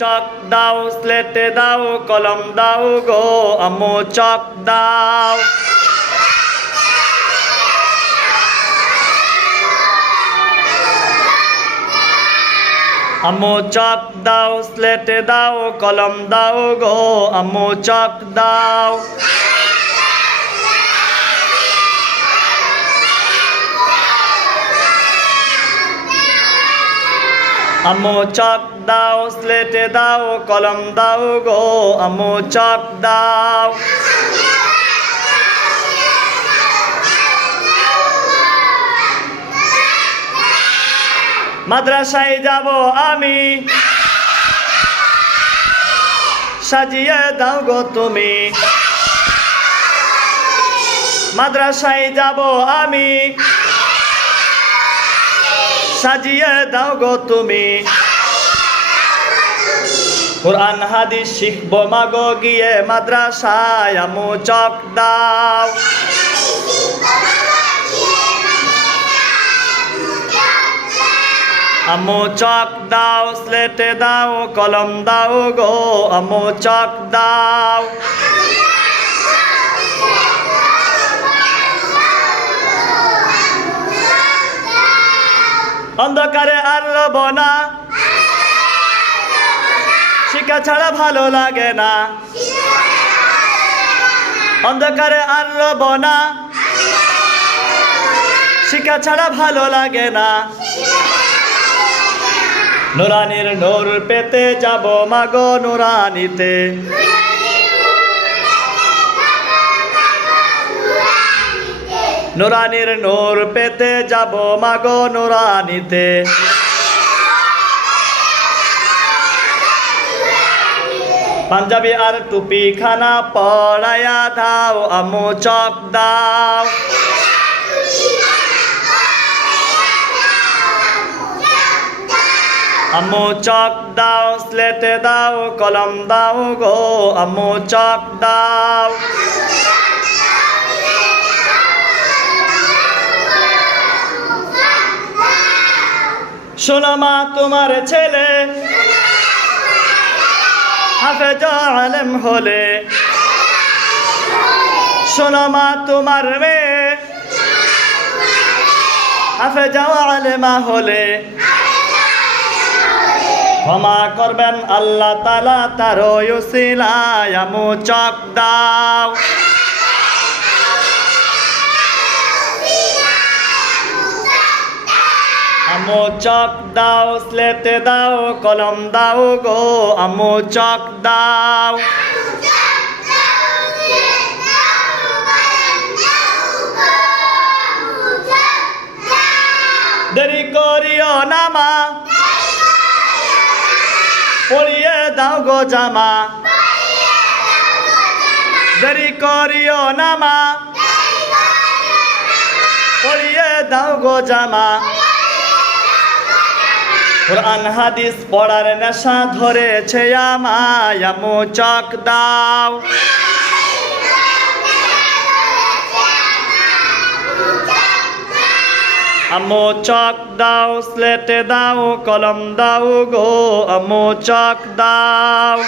চক দাও, স্লেটে দাও, কলম দাও গো আম্মু চক দাও। আম্মু চক দাও, স্লেটে দাও, কলম দাও গো আম্মু চক দাও। আম্মু চক দাও, স্লেটে দাও, কলম দাও গো। আমো চক দাও। মাদ্রাসায় যাব আমি। সাজিয়ে দাও গো তুমি। মাদ্রাসায় যাব আমি। সাজিয়ে দাও গো তুমি। কোরআন, হাদিস শিখব মাগো, গিয়ে মাদ্রাসায় আমু চক দাও। আমু চক দাও, স্লেটে দাও, কলম দাও গো, আমু চক দাও। অন্ধকারে আর রব না। শিক্ষা ছাড়া ভালো লাগে না। অন্ধকারে আর রব না। শিক্ষা ছাড়া ভালো লাগে না। নুরানির নূর পেতে যাব মাগো নুরানিতে। নুরানির নূর পেতে যাব মাগো নুরানিতে। পাঞ্জাবি আর টুপি খানা পড়ায়া দাও, আমু চক দাও। আম্মু চক দাও, স্লেটে দাও, কলম দাও গো আম্মু চক দাও। শোনো মা, তোমার ছেলে। আলেম হলে। শোনো মা, তোমার মেয়ে। হাফেজ আলেমা হলে। ক্ষমা করবেন আল্লাহ তালা তার চক দাও। আমু চক দাও স্লেটে দাও কলম দাও গো আমু চক দাও দেরি করিও নামা পড়িয়ে দাও গো জামা দেরি করিও নামা পড়িয়ে দাও গো জামা কোরআন, হাদিস পড়ার নেশা ধরেছে আমায়, আমু দাও। আমো চক দাও, স্লেটে দাও, কলম দাও গো, আমো চক দাও।